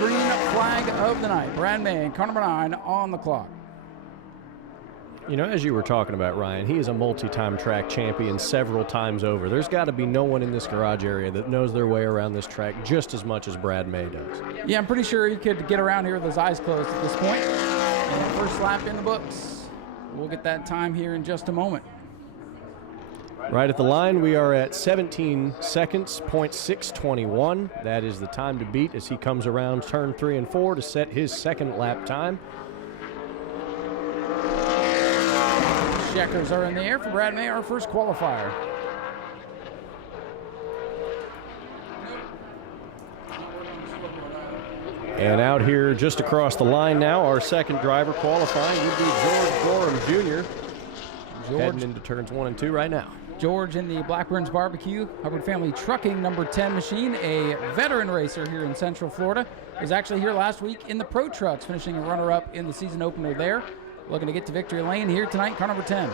green flag of the night. Brad May, car number 9 on the clock. You know, as you were talking about, Ryan, he is a multi-time track champion several times over. There's got to be no one in this garage area that knows their way around this track just as much as Brad May does. Yeah, I'm pretty sure he could get around here with his eyes closed at this point. And first lap in the books. We'll get that time here in just a moment. Right at the line, we are at 17 seconds, 0.621. That is the time to beat as he comes around turn 3 and 4 to set his second lap time. Checkers are in the air for Brad May, our first qualifier. And out here just across the line now, our second driver qualifying would be George Gorham Jr. Heading into turns 1 and 2 right now. George in the Blackburn's Barbecue, Hubbard Family Trucking number 10 machine, a veteran racer here in Central Florida. Was actually here last week in the Pro Trucks, finishing a runner-up in the season opener there. Looking to get to victory lane here tonight, car number 10.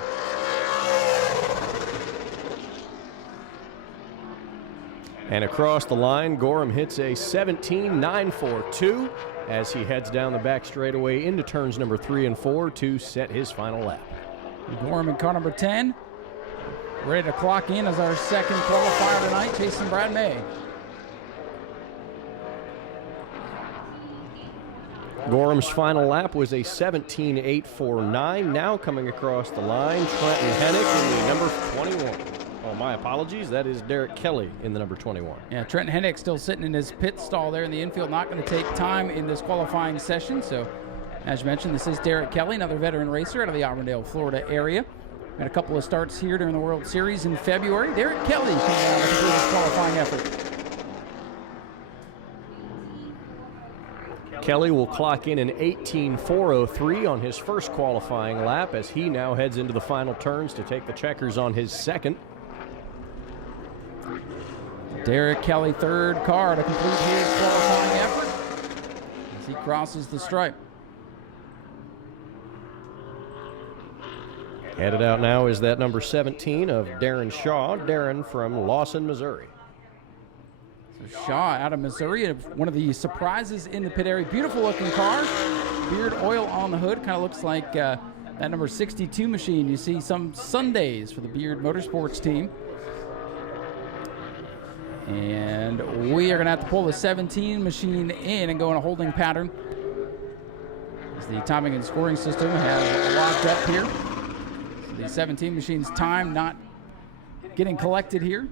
And across the line, Gorham hits a 17.942 as he heads down the back straightaway into turns number 3 and 4 to set his final lap. Gorham in car number 10, ready to clock in as our second qualifier tonight, chasing Brad May. Gorham's final lap was a 17.849. Now coming across the line, Trenton Hennick in the number 21. Oh, my apologies. That is Derek Kelly in the number 21. Yeah, Trenton Hennick still sitting in his pit stall there in the infield, not going to take time in this qualifying session. So, as you mentioned, this is Derek Kelly, another veteran racer out of the Auburndale, Florida area. Had a couple of starts here during the World Series in February. Derek Kelly coming out to complete his qualifying effort. Kelly will clock in an 18.403 on his first qualifying lap as he now heads into the final turns to take the checkers on his second. Derek Kelly, third car to complete his qualifying effort as he crosses the stripe. Headed out now is that number 17 of Darren Shaw. Darren from Lawson, Missouri. So Shaw out of Missouri, one of the surprises in the pit area. Beautiful looking car, beard oil on the hood. Kind of looks like that number 62 machine you see some Sundays for the Beard Motorsports team. And we are going to have to pull the 17 machine in and go in a holding pattern as the timing and scoring system has locked up here. So the 17 machine's time not getting collected here.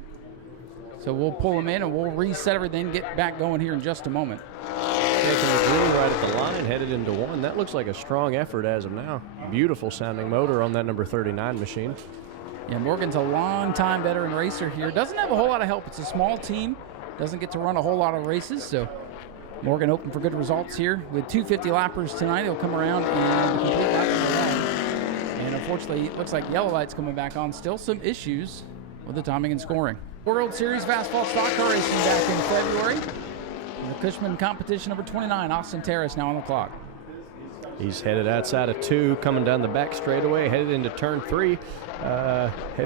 So we'll pull them in and we'll reset everything, get back going here in just a moment. Taking the green right at the line, headed into 1. That looks like a strong effort as of now. Beautiful sounding motor on that number 39 machine. Yeah, Morgan's a long-time veteran racer here. Doesn't have a whole lot of help. It's a small team. Doesn't get to run a whole lot of races, so Morgan hoping for good results here. With 250 lappers tonight, he'll come around and complete lap number 1. And unfortunately, it looks like yellow light's coming back on. Still some issues with the timing and scoring. World Series Fastball Stock Car Racing back in February. And the Cushman competition number 29, Austin Terrace now on the clock. He's headed outside of 2, coming down the back straightaway, headed into turn 3.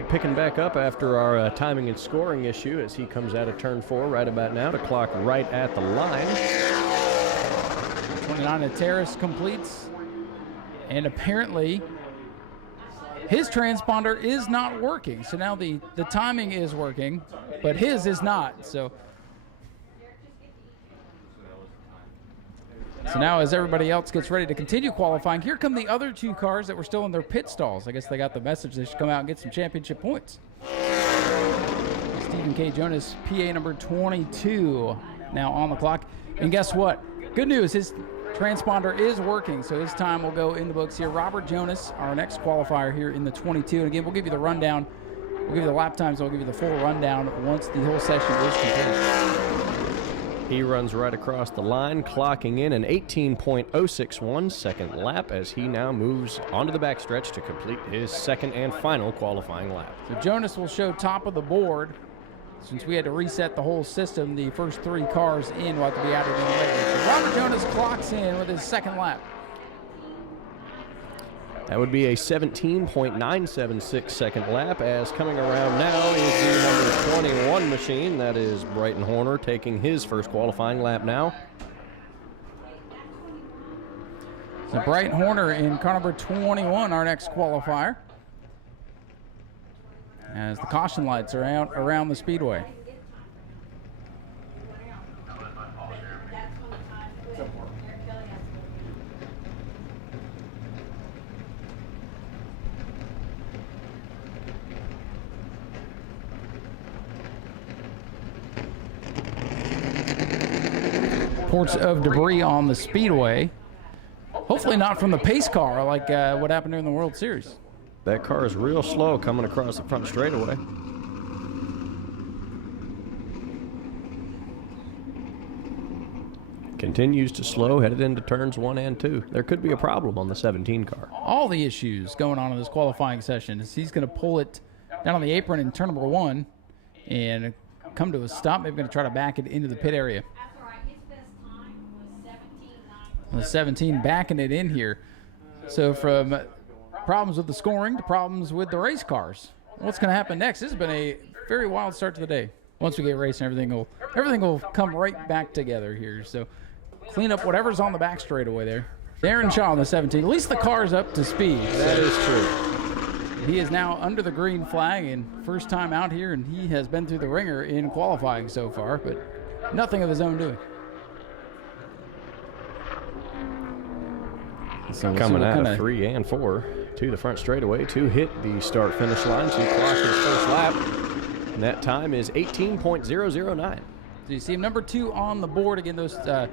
Picking back up after our timing and scoring issue as he comes out of turn 4 right about now to clock right at the line. 29 of Terrace completes. And apparently his transponder is not working. So now the timing is working, but his is not. So now as everybody else gets ready to continue qualifying, here come the other 2 cars that were still in their pit stalls. I guess they got the message they should come out and get some championship points. Stephen K. Jonas, PA number 22, now on the clock. And guess what? Good news, his transponder is working, so his time will go in the books here. Robert Jonas, our next qualifier here in the 22. And again, we'll give you the rundown. We'll give you the lap times. We'll give you the full rundown once the whole session is complete. He runs right across the line, clocking in an 18.061 second lap as he now moves onto the backstretch to complete his second and final qualifying lap. So Jonas will show top of the board. Since we had to reset the whole system, the first 3 cars in will have to be added in later. So Robert Jonas clocks in with his second lap. That would be a 17.976 second lap, as coming around now is the number 21 machine. That is Brighton Horner taking his first qualifying lap now. So Brighton Horner in car number 21, our next qualifier, as the caution lights are out around the speedway. Reports of debris on the speedway. Hopefully not from the pace car like what happened during the World Series. That car is real slow coming across the front straightaway. Continues to slow, headed into turns 1 and 2. There could be a problem on the 17 car. All the issues going on in this qualifying session is he's going to pull it down on the apron in turn number 1 and come to a stop. Maybe going to try to back it into the pit area. The 17 backing it in here. So from problems with the scoring to problems with the race cars. What's going to happen next? This has been a very wild start to the day. Once we get racing, everything will come right back together here. So clean up whatever's on the back straightaway there. Darren Shaw on the 17. At least the car's up to speed. That is true. He is now under the green flag and first time out here, and he has been through the ringer in qualifying so far, but nothing of his own doing. So coming out of 3 and 4 to the front straightaway to hit the start-finish line to clock his first lap. And that time is 18.009. So you see him number 2 on the board. Again, those the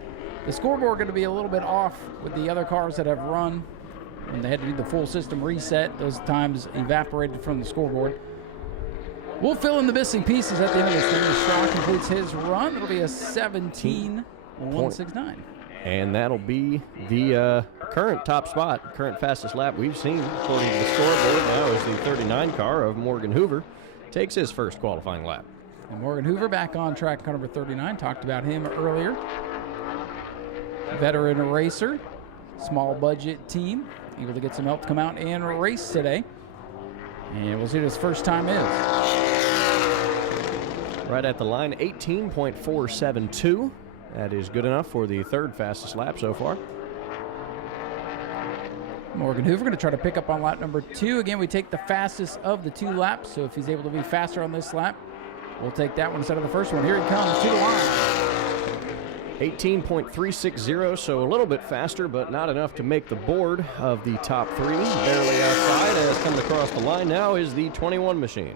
scoreboard going to be a little bit off with the other cars that have run. When they had to do the full system reset, those times evaporated from the scoreboard. We'll fill in the missing pieces at the end of this thing. As Shaw completes his run, it'll be a 17.169. And that'll be the current top spot, current fastest lap we've seen according to the scoreboard. Now is the 39 car of Morgan Hoover. Takes his first qualifying lap. And Morgan Hoover back on track, car number 39. Talked about him earlier. Veteran racer, small budget team. Able to get some help to come out and race today. And we'll see what his first time is. Right at the line, 18.472. That is good enough for the third fastest lap so far. Morgan Hoover going to try to pick up on lap number 2. Again, we take the fastest of the 2 laps, so if he's able to be faster on this lap, we'll take that one instead of the first one. Here he comes to the line. 18.360, so a little bit faster, but not enough to make the board of the top 3. Barely outside, as coming across the line now is the 21 machine.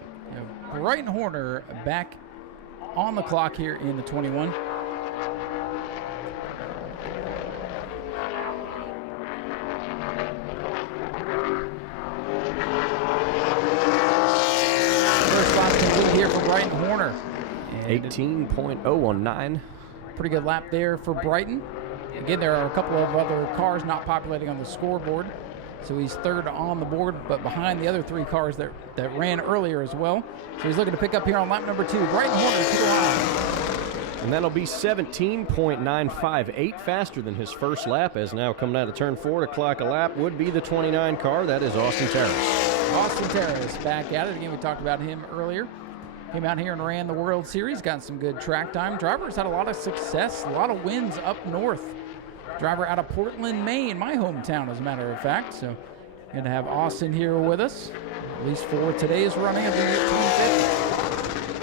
Brighton Horner back on the clock here in the 21. Here for Brighton Horner. 18.019. Pretty good lap there for Brighton. Again, there are a couple of other cars not populating on the scoreboard. So he's third on the board, but behind the other 3 cars that ran earlier as well. So he's looking to pick up here on lap number 2. Brighton Horner to the line. And that'll be 17.958, faster than his first lap, as now coming out of turn 4 to clock a lap would be the 29 car. That is Austin Terrace. Austin Terrace back at it. Again, we talked about him earlier. Came out here and ran the World Series, got some good track time. Driver's had a lot of success, a lot of wins up north. Driver out of Portland, Maine, my hometown, as a matter of fact. So, going to have Austin here with us, at least for today's running of the 1850.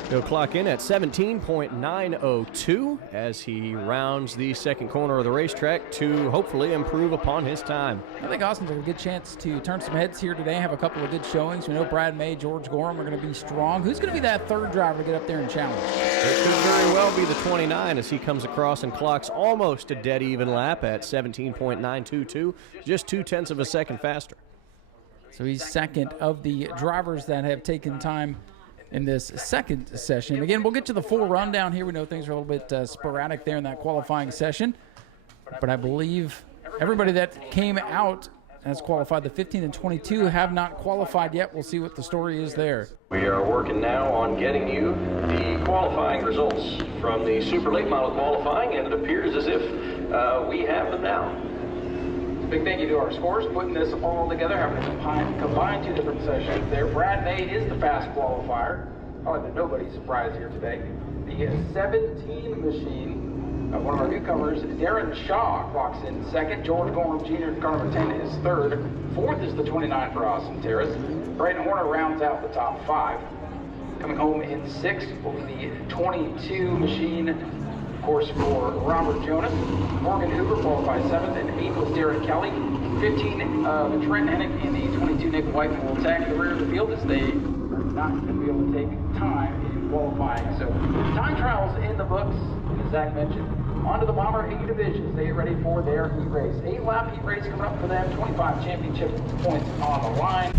He'll clock in at 17.902 as he rounds the second corner of the racetrack to hopefully improve upon his time. I think Austin's got a good chance to turn some heads here today, have a couple of good showings. We know Brad May, George Gorham are going to be strong. Who's going to be that third driver to get up there and challenge? It could very well be the 29 as he comes across and clocks almost a dead even lap at 17.922, just 0.2 of a second faster. So he's second of the drivers that have taken time in this second session. Again, we'll get to the full rundown here. We know things are a little bit sporadic there in that qualifying session, but I believe everybody that came out has qualified. The 15 and 22 have not qualified yet. We'll see what the story is there. We are working now on getting you the qualifying results from the super late model qualifying, and it appears as if we have them now. Big thank you to our scorers putting this all together, having to combine 2 different sessions there. Brad May is the fast qualifier. Probably nobody's surprised here today. The 17 machine One of our newcomers, Darren Shaw, clocks in second. George Gorham Jr., car number 10, is third. Fourth is the 29 for Austin Terrace. Brandon Horner rounds out the top 5. Coming home in sixth will be the 22 machine, of course, for Robert Jonas. Morgan Hoover qualifies 7th, and 8th was Darren Kelly. 15, the Trent Hennick and the 22 Nick Whiteman will attack the rear of the field as they are not going to be able to take time in qualifying. So time trials in the books, and as Zach mentioned, onto the Bomber A divisions. They get ready for their heat race. 8-lap heat race coming up for them. 25 championship points on the line.